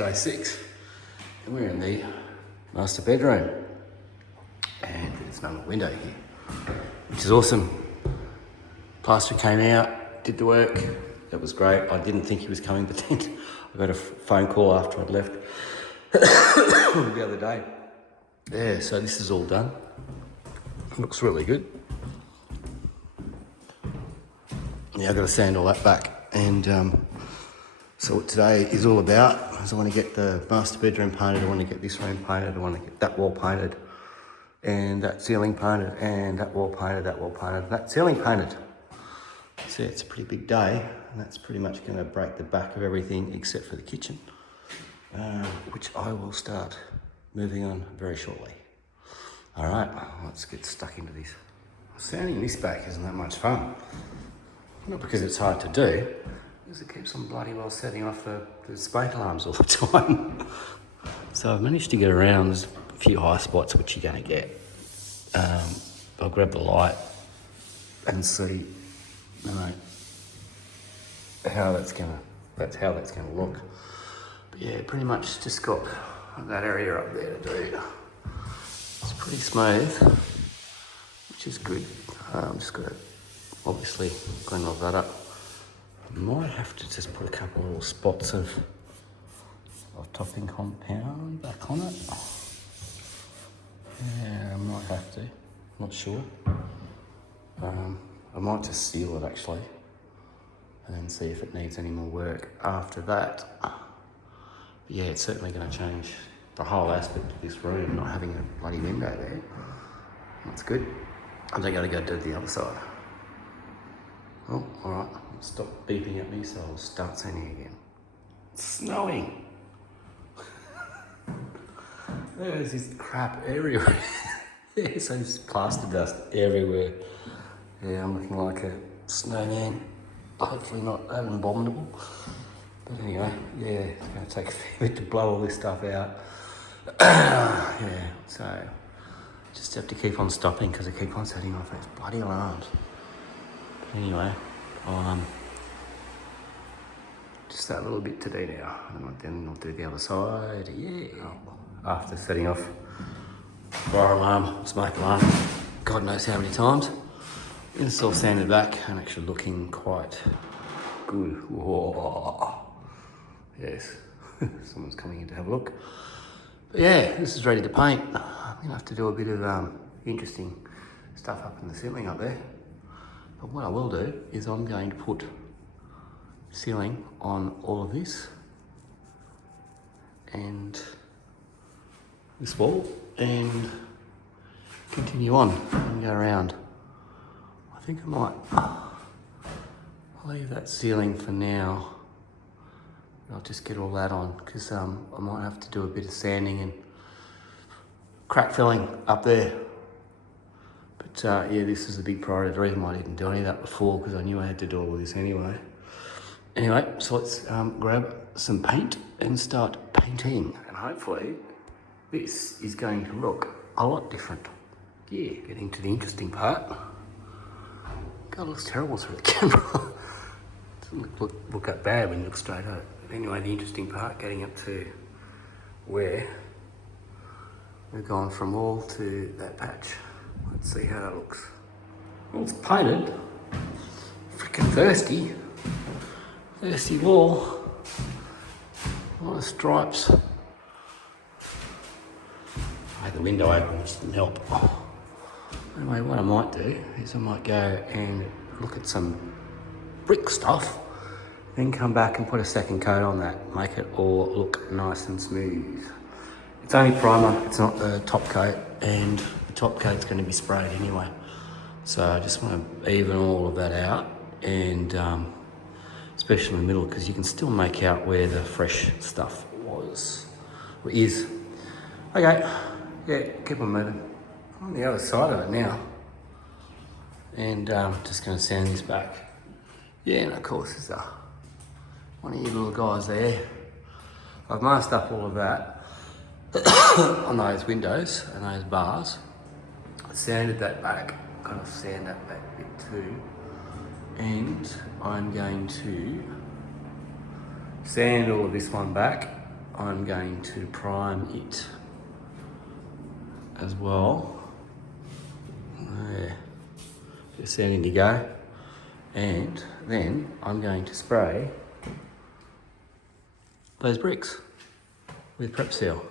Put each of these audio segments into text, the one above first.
day 6, and we're in the master bedroom, and there's no more window here, which is awesome. Plaster came out, did the work, that was great. I didn't think he was coming, but then I got a phone call after I'd left the other day. Yeah, so this is all done. Looks really good. Yeah, I've got to sand all that back, and so what today is all about is I want to get the master bedroom painted, I want to get this room painted, I want to get that wall painted, and that ceiling painted, and that wall painted, that ceiling painted. So it's a pretty big day, and that's pretty much going to break the back of everything except for the kitchen, which I will start moving on very shortly. All right, let's get stuck into this. Sanding this back isn't that much fun. Not because it's hard to do, because it keeps on bloody well setting off the smoke alarms all the time. So I've managed to get around. There's a few high spots which you're going to get. I'll grab the light and see, how that's going to look. But yeah, pretty much just got that area up there to do. It's pretty smooth, which is good. Just got to obviously clean all that up. I might have to just put a couple of little spots of topping compound back on it. Yeah, I might have to, not sure. I might just seal it actually, and then see if it needs any more work after that. But yeah, it's certainly going to change the whole aspect of this room, not having a bloody window there. That's good. I think I got to go do the other side. Oh, all right. Stop beeping at me, so I'll start sanding again. It's snowing. There's this crap everywhere. There's this plaster dust everywhere. Yeah, I'm looking like a snowman. Hopefully not abominable. But anyway, yeah, it's going to take a fair bit to blow all this stuff out. Yeah, so just have to keep on stopping because I keep on setting off those bloody alarms. Anyway, just that little bit to do now, and then I'll do the other side. Yeah, after setting off fire alarm, smoke alarm, God knows how many times. It's all sanded back and actually looking quite good. Whoa. Yes, someone's coming in to have a look. But yeah, this is ready to paint. I'm gonna have to do a bit of interesting stuff up in the ceiling up there. But what I will do is I'm going to put ceiling on all of this and this wall and continue on and go around. I think I might leave that ceiling for now. I'll just get all that on because I might have to do a bit of sanding and crack filling up there. But yeah, this is a big priority. The reason why I didn't do any of that before, because I knew I had to do all of this anyway. Anyway, so let's grab some paint and start painting. And hopefully this is going to look a lot different. Yeah, getting to the interesting part. God, it looks terrible through the camera. Doesn't look that bad when you look straight at it. But anyway, the interesting part, getting up to where we've gone from wall to that patch. Let's see how that looks. Well, it's painted. Freaking thirsty. Thirsty wall. A lot of stripes. I had the window open, which didn't help. Anyway, what I might do is I might go and look at some brick stuff, then come back and put a second coat on that, make it all look nice and smooth. It's only primer, it's not the top coat, and the top coat's going to be sprayed anyway. So I just want to even all of that out, and especially in the middle, because you can still make out where the fresh stuff was, or is. Okay, yeah, keep on moving. On the other side of it now, and just going to sand this back. Yeah, and of course there's one of you little guys there. I've masked up all of that on those windows and those bars. I sanded that back, kind of sand that back a bit too, and I'm going to sand all of this one back. I'm going to prime it as well. There. Just sounding to go. And then I'm going to spray those bricks with Prep Seal.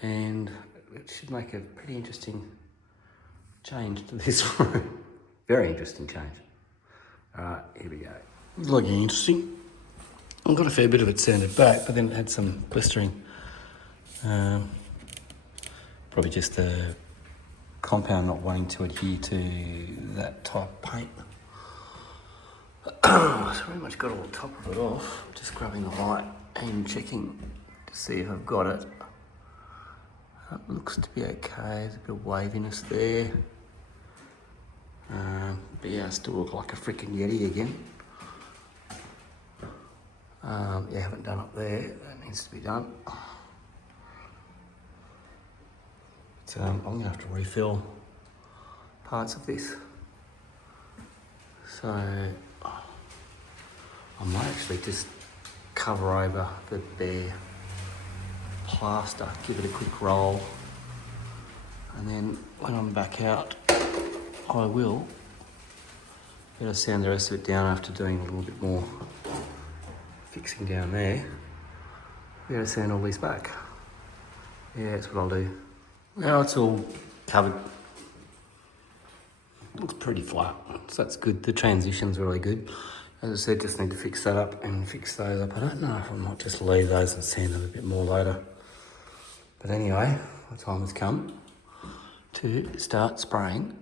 And it should make a pretty interesting change to this room. Very interesting change. Alright, here we go. It's looking interesting. I've got a fair bit of it sanded back, but then it had some blistering. Probably just the compound not wanting to adhere to that type of paint. So pretty much got all the top of it off. Just grabbing the light and checking to see if I've got it. It looks to be okay. There's a bit of waviness there. But yeah, I still look like a freaking Yeti again. Yeah, haven't done up there. That needs to be done. But, I'm going to have to refill parts of this. So I might actually just cover over the bare plaster, give it a quick roll, and then when I'm back out, I will better sand the rest of it down after doing a little bit more fixing down there. Better sand all these back. Yeah, that's what I'll do. Now it's all covered. Looks pretty flat, so that's good. The transition's really good. As I said, just need to fix that up and fix those up. I don't know if I might just leave those and sand them a bit more later. But anyway, the time has come to start spraying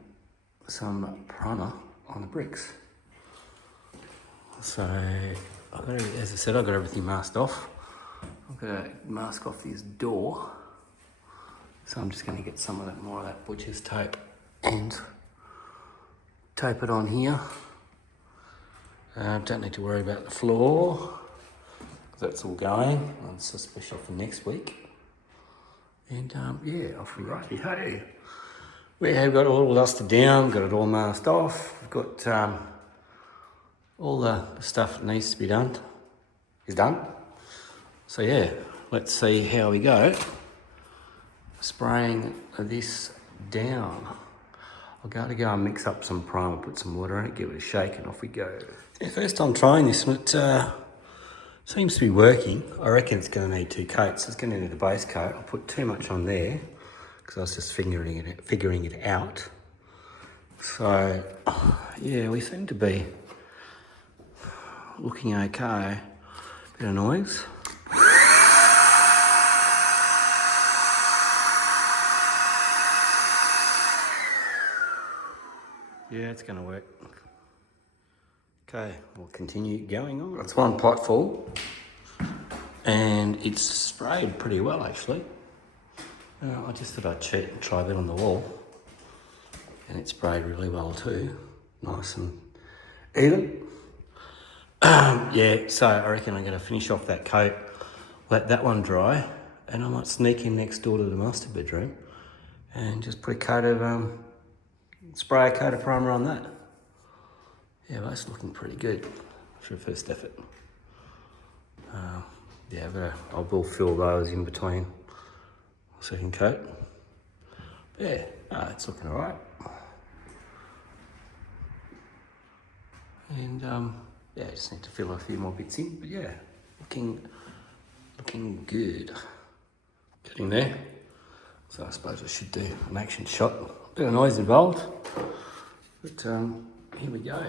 some primer on the bricks. So, as I said, I've got everything masked off. I've got to mask off this door. So I'm just going to get some of that, more of that butcher's tape and tape it on here. Don't need to worry about the floor, because that's all going. It's a special for next week. And yeah, off we go. Hey, we have got it all dusted down, got it all masked off. We've got all the stuff that needs to be done is done. So yeah, let's see how we go. Spraying this down. I've got to go and mix up some primer, put some water in it, give it a shake, and off we go. Yeah, first time trying this, and it seems to be working. I reckon it's going to need 2 coats. It's going to need a base coat. I put too much on there because I was just figuring it out. So yeah, we seem to be looking okay. Bit of noise. Yeah, it's going to work. Okay, we'll continue going on. It's one pot full, and it's sprayed pretty well actually. I just thought I'd cheat and try that on the wall, and it sprayed really well too. Nice and even. Yeah, so I reckon I'm going to finish off that coat, let that one dry, and I might sneak in next door to the master bedroom and just put a coat of spray a coat of primer on that. Yeah, that's looking pretty good for a first effort. Yeah, but I will fill those in between second coat. But yeah, it's looking all right. And yeah, I just need to fill a few more bits in. But yeah, looking good. Getting there. So I suppose I should do an action shot. A bit of noise involved, but here we go.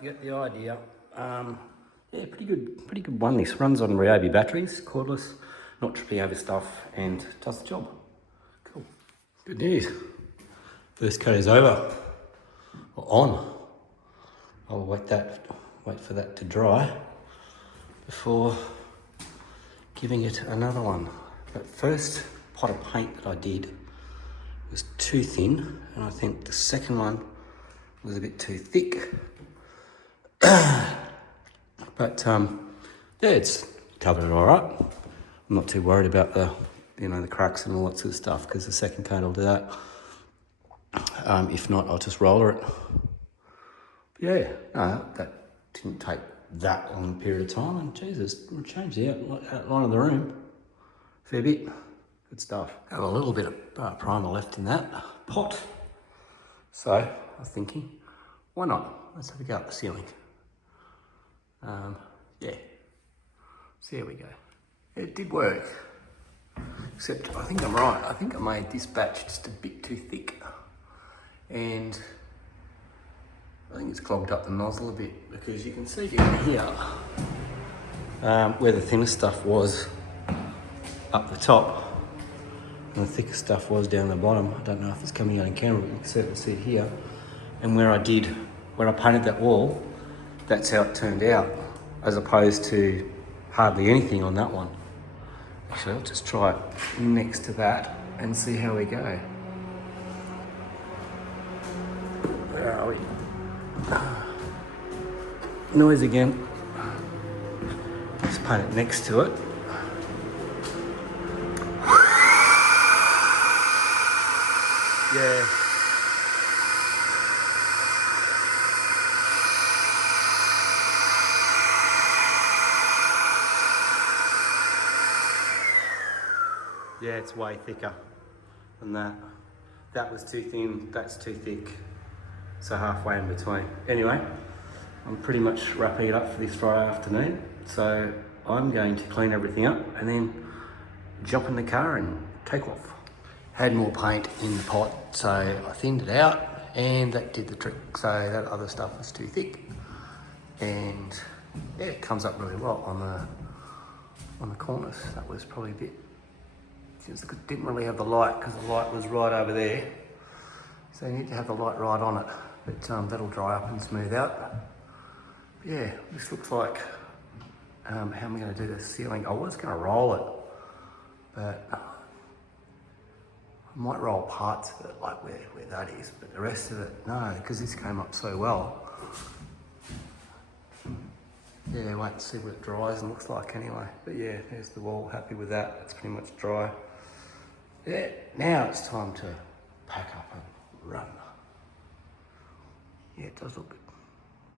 You get the idea. Yeah, pretty good one. This runs on Ryobi batteries, cordless, not tripping over stuff, and does the job. Cool. Good news. First coat is over, or on. I'll wait for that to dry before giving it another one. But first pot of paint that I did was too thin, and I think the second one was a bit too thick. But yeah, it's covered it all right. I'm not too worried about the cracks and all that sort of stuff, because the second coat will do that. If not, I'll just roller it. But yeah, no, that didn't take that long a period of time, and Jesus, we changed the outline of the room a fair bit. Good stuff. Have a little bit of primer left in that pot. So I was thinking, why not? Let's have a go at the ceiling. Yeah, so here we go. It did work, except I think I'm right. I think I made this batch just a bit too thick, and I think it's clogged up the nozzle a bit, because you can see down here where the thinner stuff was up the top and the thicker stuff was down the bottom. I don't know if it's coming out in camera, but you can certainly see it here. And where I painted that wall, that's how it turned out, as opposed to hardly anything on that one. Actually, I'll just try it next to that and see how we go. Where are we? Noise again. Just paint it next to it. Yeah. Yeah, it's way thicker than that. That was too thin, that's too thick. So halfway in between. Anyway, I'm pretty much wrapping it up for this Friday afternoon. So I'm going to clean everything up and then jump in the car and take off. Had more paint in the pot, so I thinned it out, and that did the trick. So that other stuff was too thick, and yeah, it comes up really well on the corners. That was probably a bit, just didn't really have the light, because the light was right over there. So you need to have the light right on it, but that'll dry up and smooth out. But yeah, this looks like how am I going to do the ceiling? I was going to roll it, but I might roll parts of it, like where that is, but the rest of it, no, because this came up so well. Yeah, wait and see what it dries and looks like anyway. But yeah, there's the wall, happy with that. It's pretty much dry. Yeah, now it's time to pack up and run. Yeah, it does look good.